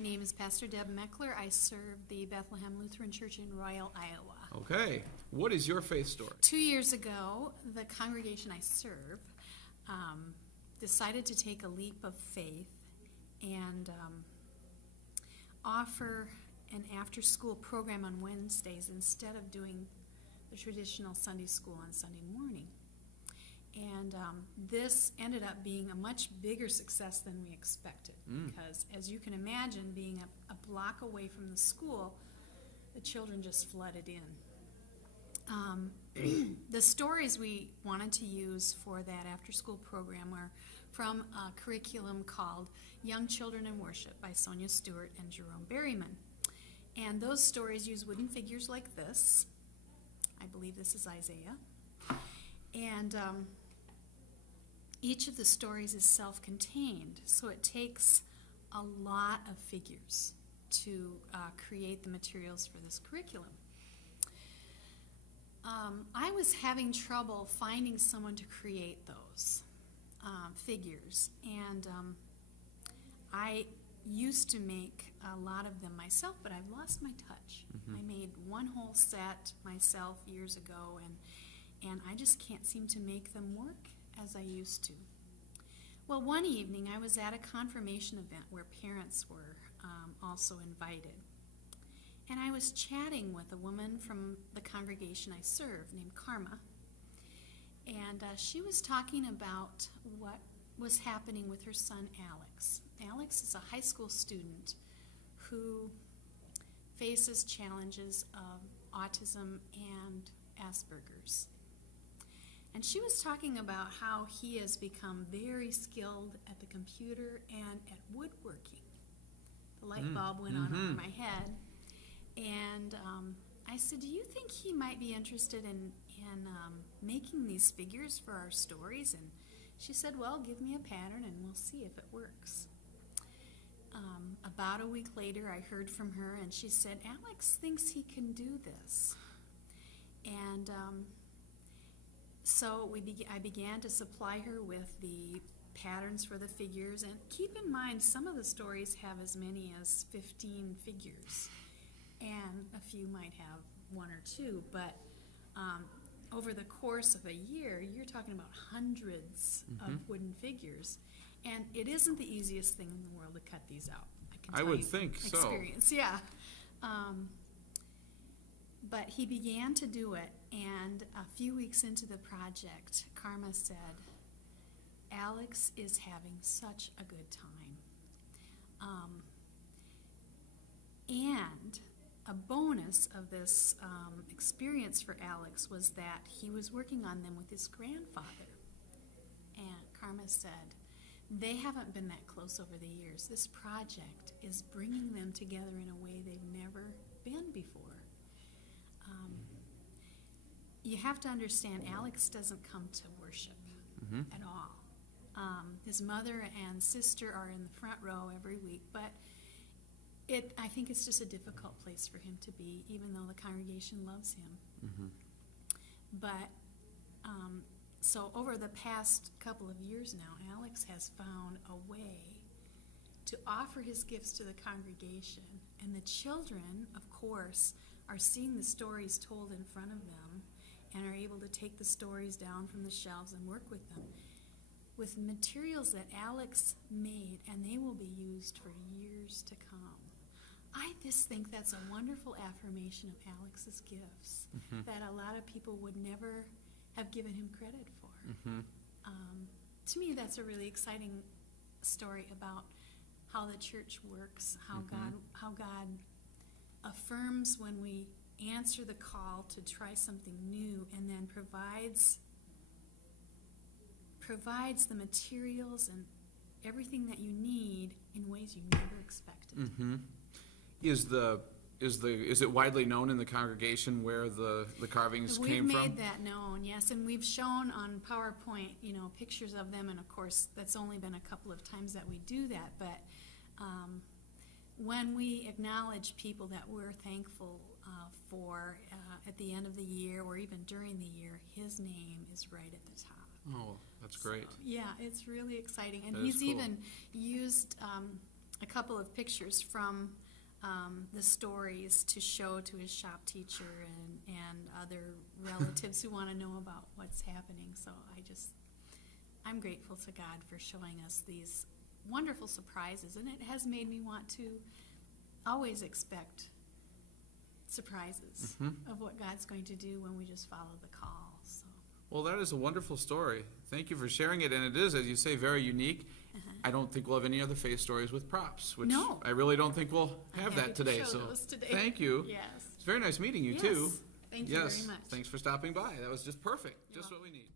My name is Pastor Deb Mechler. I serve the Bethlehem Lutheran Church in Royal, Iowa. Okay. What is your faith story? 2 years ago, the congregation I serve decided to take a leap of faith and offer an after-school program on Wednesdays instead of doing the traditional Sunday school on Sunday morning. And this ended up being a much bigger success than we expected because, as you can imagine, being a block away from the school, the children just flooded in. The stories we wanted to use for that after-school program were from a curriculum called Young Children in Worship by Sonia Stewart and Jerome Berryman. And those stories use wooden figures like this. I believe this is Isaiah. And each of the stories is self-contained, so it takes a lot of figures to create the materials for this curriculum. I was having trouble finding someone to create those figures, and I used to make a lot of them myself, but I've lost my touch. I made one whole set myself years ago, and I just can't seem to make them work as I used to. Well, one evening I was at a confirmation event where parents were also invited. And I was chatting with a woman from the congregation I serve named Karma. And she was talking about what was happening with her son Alex. Alex is a high school student who faces challenges of autism and Asperger's. And she was talking about how he has become very skilled at the computer and at woodworking. The light bulb went on over my head. And I said, do you think he might be interested in making these figures for our stories? And she said, well, give me a pattern and we'll see if it works. About a week later, I heard from her, and she said, Alex thinks he can do this. And so I began to supply her with the patterns for the figures. And keep in mind, some of the stories have as many as 15 figures. And a few might have one or two, but over the course of a year, you're talking about hundreds of wooden figures. And it isn't the easiest thing in the world to cut these out. I would think so. Experience, yeah. But he began to do it, and a few weeks into the project, Karma said, Alex is having such a good time. And a bonus of this experience for Alex was that he was working on them with his grandfather. And Karma said, they haven't been that close over the years. This project is bringing them together in a way they've never been before. You have to understand, Alex doesn't come to worship at all. His mother and sister are in the front row every week, but I think it's just a difficult place for him to be, even though the congregation loves him. But so over the past couple of years now, Alex has found a way to offer his gifts to the congregation, and the children, of course, are seeing the stories told in front of them and are able to take the stories down from the shelves and work with them with materials that Alex made, and they will be used for years to come. I just think that's a wonderful affirmation of Alex's gifts that a lot of people would never have given him credit for. To me, that's a really exciting story about how the church works, how God affirms when we answer the call to try something new, and then provides the materials and everything that you need in ways you never expected. Is it widely known in the congregation where the carvings came from? We've made that known, yes, and we've shown on PowerPoint, pictures of them, and of course that's only been a couple of times that we do that, but when we acknowledge people that we're thankful for at the end of the year or even during the year, his name is right at the top. Oh, that's great. So, yeah, it's really exciting, and That he's is cool. even used a couple of pictures from the stories to show to his shop teacher and other relatives who want to know about what's happening. So I'm grateful to God for showing us these wonderful surprises, and it has made me want to always expect surprises of what God's going to do when we just follow the call. So. Well, that is a wonderful story. Thank you for sharing it, and it is, as you say, very unique. I don't think we'll have any other faith stories with props, which No. I really don't think we'll have happy that to today. show So those today. thank you. Yes. It's very nice meeting you Yes. too. Thank you Yes. very much. Thanks for stopping by. That was just perfect. Just what we need.